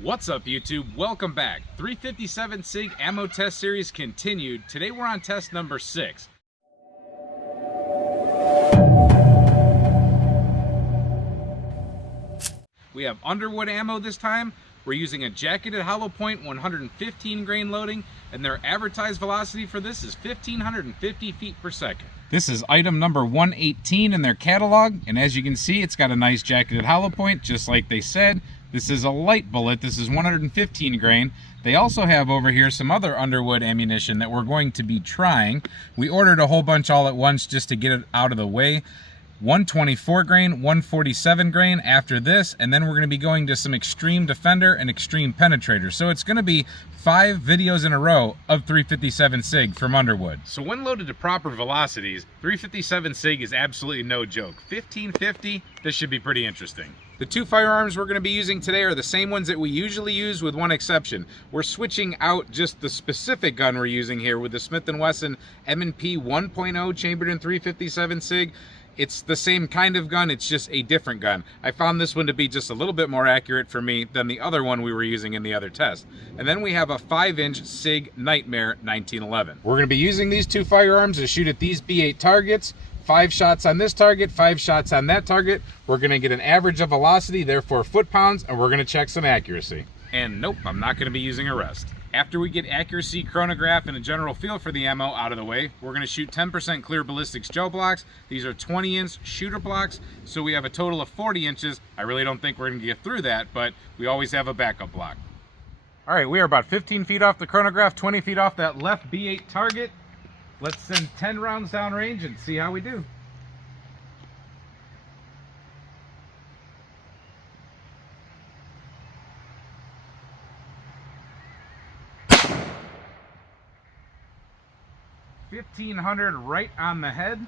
What's up, YouTube? Welcome back. 357 Sig Ammo Test Series continued. Today we're on test number 6. We have Underwood Ammo this time. We're using a jacketed hollow point 115 grain loading, and their advertised velocity for this is 1,550 feet per second. This is item number 118 in their catalog, and as you can see, it's got a nice jacketed hollow point, just like they said. This is a light bullet. This is 115 grain. They also have over here some other Underwood ammunition that we're going to be trying. We ordered a whole bunch all at once just to get it out of the way. 124 grain, 147 grain after this, and then we're going to be going to some Extreme Defender and Extreme Penetrator. So it's going to be 5 videos in a row of 357 Sig from Underwood. So when loaded to proper velocities, 357 Sig is absolutely no joke. 1550, this should be pretty interesting. The 2 firearms we're going to be using today are the same ones that we usually use, with one exception. We're switching out just the specific gun we're using here with the Smith & Wesson M&P 1.0 chambered in 357 Sig. It's the same kind of gun, it's just a different gun. I found this one to be just a little bit more accurate for me than the other one we were using in the other test. And then we have a 5-inch Sig Nightmare 1911. We're going to be using these 2 firearms to shoot at these B8 targets. 5 shots on this target, 5 shots on that target. We're going to get an average of velocity, therefore foot-pounds, and we're going to check some accuracy. And nope, I'm not going to be using a rest. After we get accuracy, chronograph, and a general feel for the ammo out of the way, we're going to shoot 10% clear ballistics gel blocks. These are 20-inch shooter blocks, so we have a total of 40 inches. I really don't think we're going to get through that, but we always have a backup block. All right, we are about 15 feet off the chronograph, 20 feet off that left B8 target. Let's send 10 rounds downrange and see how we do. $1,500 right on the head.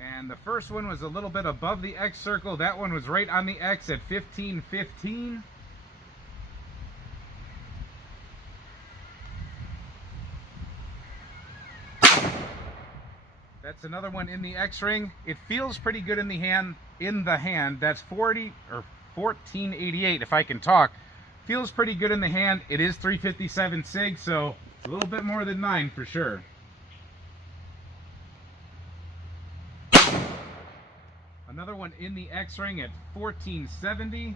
And the first one was a little bit above the X circle. That one was right on the X at 1515. That's another one in the X ring. It feels pretty good in the hand. That's 1488 if I can talk. Feels pretty good in the hand. It is 357 Sig, so it's a little bit more than 9 for sure. Another one in the X ring at 1470.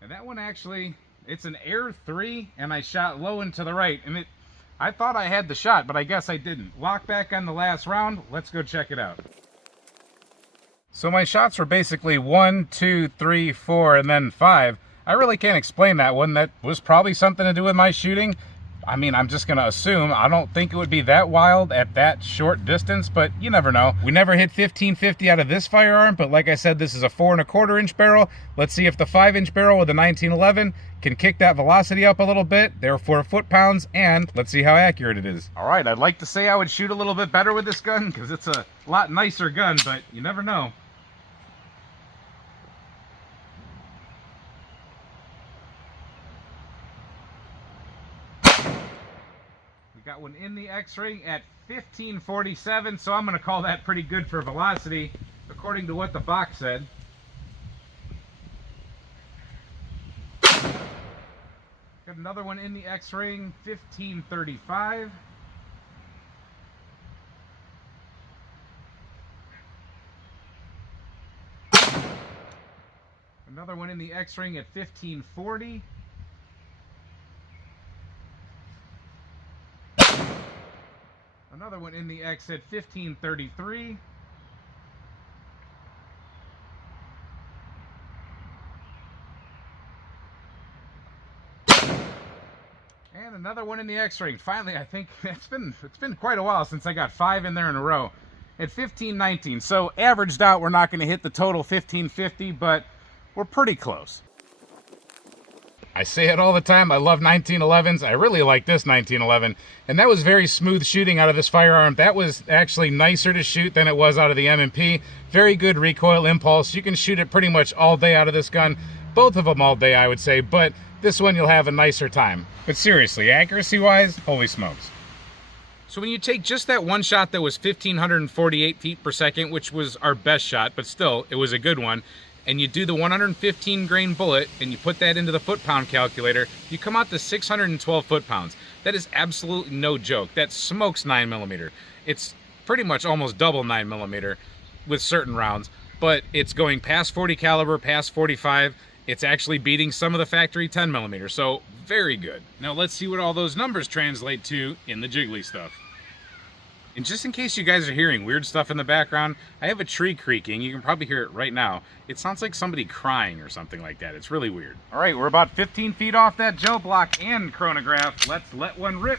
And that one actually, it's an Air 3, and I shot low and to the right, and I thought I had the shot, but I guess I didn't. Lock back on the last round. Let's go check it out. So my shots were basically 1, 2, 3, 4, and then 5. I really can't explain that one. That was probably something to do with my shooting. I mean, I'm just going to assume. I don't think it would be that wild at that short distance, but you never know. We never hit 1550 out of this firearm, but like I said, this is a 4¼ inch barrel. Let's see if the 5-inch barrel with the 1911 can kick that velocity up a little bit, therefore foot-pounds, and let's see how accurate it is. All right, I'd like to say I would shoot a little bit better with this gun because it's a lot nicer gun, but you never know. Got one in the X-ring at 1547, so I'm going to call that pretty good for velocity, according to what the box said. Got another one in the X-ring, 1535. Another one in the X-ring at 1540. Another one in the X at 1533. And another one in the X-ring. Finally, I think it's been quite a while since I got 5 in there in a row at 1519. So averaged out, we're not going to hit the total 1550, but we're pretty close. I say it all the time, I love 1911s. I really like this 1911, and that was very smooth shooting out of this firearm. That was actually nicer to shoot than it was out of the M&P. Very good recoil impulse. You can shoot it pretty much all day out of this gun. Both of them all day, I would say, but this one you'll have a nicer time. But seriously, accuracy-wise, holy smokes. So when you take just that one shot that was 1,548 feet per second, which was our best shot, but still, it was a good one, and you do the 115 grain bullet, and you put that into the foot-pound calculator, you come out to 612 foot-pounds. That is absolutely no joke. That smokes 9mm. It's pretty much almost double 9mm with certain rounds, but it's going past 40 caliber, past 45. It's actually beating some of the factory 10mm, so very good. Now let's see what all those numbers translate to in the jiggly stuff. And just in case you guys are hearing weird stuff in the background, I have a tree creaking. You can probably hear it right now. It sounds like somebody crying or something like that. It's really weird. All right, we're about 15 feet off that gel block and chronograph. Let's let one rip.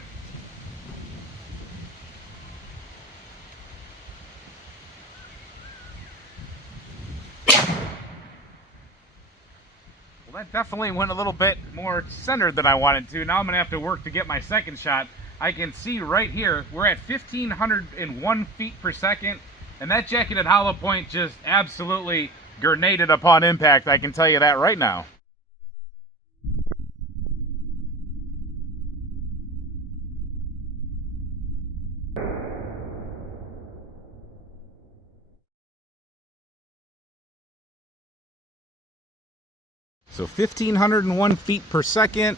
Well, that definitely went a little bit more centered than I wanted to. Now I'm gonna have to work to get my second shot. I can see right here, we're at 1,501 feet per second, and that jacketed hollow point just absolutely grenaded upon impact. I can tell you that right now. So 1,501 feet per second.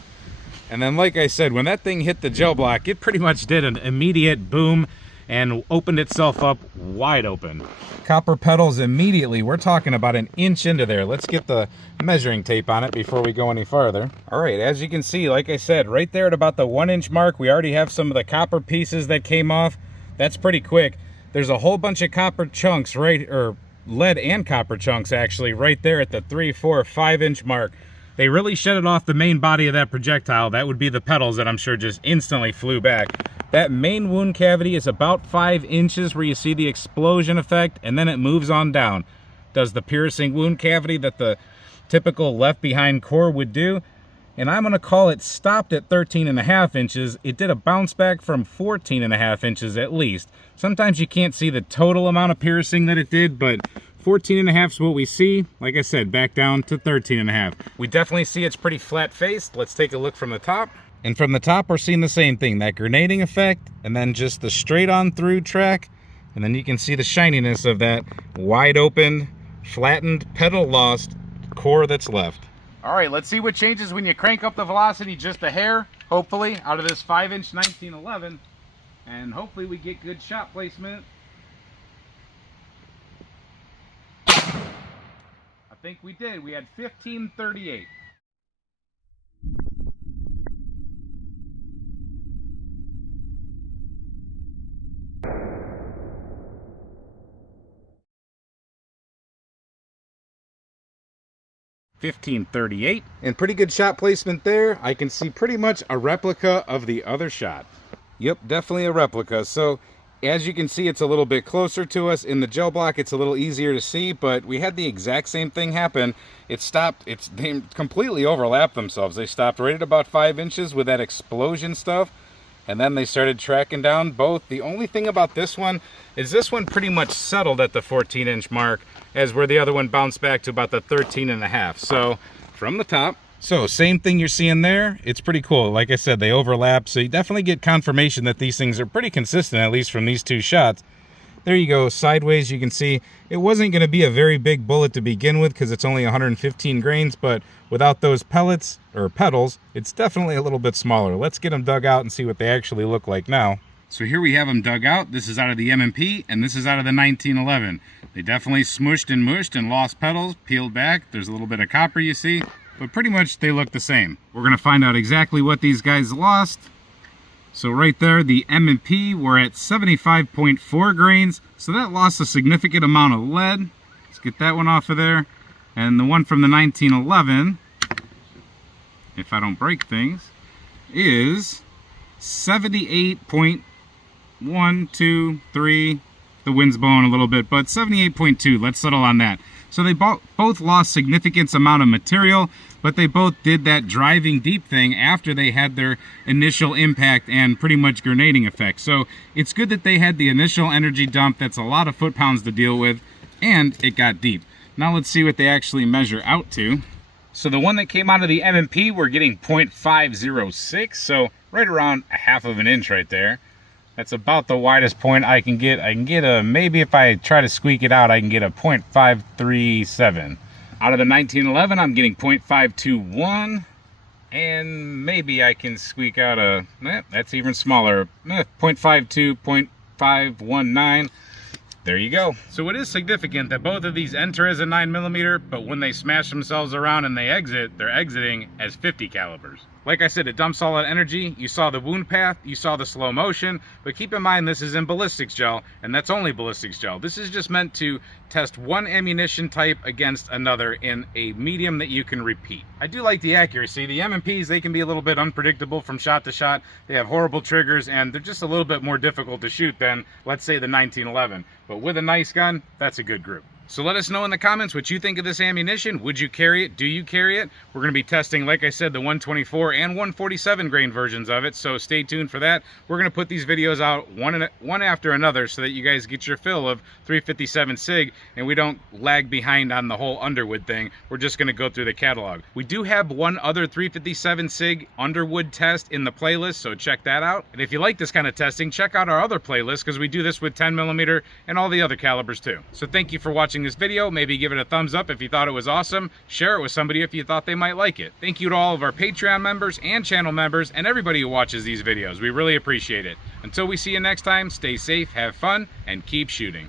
And then, like I said, when that thing hit the gel block, it pretty much did an immediate boom and opened itself up wide open. Copper petals immediately. We're talking about an inch into there. Let's get the measuring tape on it before we go any farther. All right, as you can see, like I said, right there at about the 1 inch mark, we already have some of the copper pieces that came off. That's pretty quick. There's a whole bunch of copper chunks, right, or lead and copper chunks actually, right there at the 3, 4, 5 inch mark. They really shut it off the main body of that projectile. That would be the petals that I'm sure just instantly flew back. That main wound cavity is about 5 inches where you see the explosion effect, and then it moves on down. Does the piercing wound cavity that the typical left behind core would do. And I'm gonna call it stopped at 13.5 inches. It did a bounce back from 14.5 inches at least. Sometimes you can't see the total amount of piercing that it did, but 14.5 is what we see. Like I said, back down to 13.5. We definitely see it's pretty flat-faced. Let's take a look from the top. And from the top, we're seeing the same thing, that grenading effect, and then just the straight on through track. And then you can see the shininess of that wide open, flattened, petal lost core that's left. All right, let's see what changes when you crank up the velocity just a hair, hopefully, out of this 5-inch 1911. And hopefully we get good shot placement. I think we did. We had 1538. .1538, and pretty good shot placement there. I can see pretty much a replica of the other shot. Yep, definitely a replica. So as you can see, it's a little bit closer to us. In the gel block, it's a little easier to see, but we had the exact same thing happen. It stopped, they completely overlapped themselves. They stopped right at about 5 inches with that explosion stuff, and then they started tracking down both. The only thing about this one is this one pretty much settled at the 14-inch mark, as where the other one bounced back to about the 13.5. So from the top, so same thing you're seeing there. It's pretty cool. Like I said, they overlap, so you definitely get confirmation that these things are pretty consistent, at least from these two shots. There you go, sideways. You can see it wasn't going to be a very big bullet to begin with because it's only 115 grains, but without those pellets or petals, it's definitely a little bit smaller. Let's get them dug out and see what they actually look like now. So here we have them dug out. This is out of the M&P, and this is out of the 1911. They definitely smushed and mushed and lost petals, peeled back. There's a little bit of copper you see, but pretty much they look the same. We're going to find out exactly what these guys lost. So right there, the M&P, we're at 75.4 grains. So that lost a significant amount of lead. Let's get that one off of there. And the one from the 1911, if I don't break things, is 78.1, 2, 3. The wind's blowing a little bit, but 78.2. Let's settle on that. So they both lost significant amount of material, but they both did that driving deep thing after they had their initial impact and pretty much grenading effect. So it's good that they had the initial energy dump. That's a lot of foot-pounds to deal with, and it got deep. Now let's see what they actually measure out to. So the one that came out of the M&P, we're getting .506, so right around a half of an inch right there. That's about the widest point I can get. I can get a, maybe if I try to squeak it out, I can get a .537. Out of the 1911, I'm getting .521, and maybe I can squeak out a, that's even smaller, .52, .519. There you go. So it is significant that both of these enter as a 9mm, but when they smash themselves around and they exit, they're exiting as 50 calibers. Like I said, it dumps all that energy. You saw the wound path, you saw the slow motion, but keep in mind this is in ballistics gel, and that's only ballistics gel. This is just meant to test one ammunition type against another in a medium that you can repeat. I do like the accuracy. The M&Ps, they can be a little bit unpredictable from shot to shot. They have horrible triggers, and they're just a little bit more difficult to shoot than, let's say, the 1911. But with a nice gun, that's a good group. So let us know in the comments what you think of this ammunition. Would you carry it? Do you carry it? We're going to be testing, like I said, the 124 and 147 grain versions of it, so stay tuned for that. We're going to put these videos out one after another so that you guys get your fill of 357 Sig and we don't lag behind on the whole Underwood thing. We're just going to go through the catalog. We do have one other 357 Sig Underwood test in the playlist, so check that out. And if you like this kind of testing, check out our other playlist because we do this with 10mm and all the other calibers too. So thank you for watching this video. Maybe give it a thumbs up if you thought it was awesome. Share it with somebody if you thought they might like it. Thank you to all of our Patreon members and channel members and everybody who watches these videos. We really appreciate it. Until we see you next time, stay safe, have fun, and keep shooting.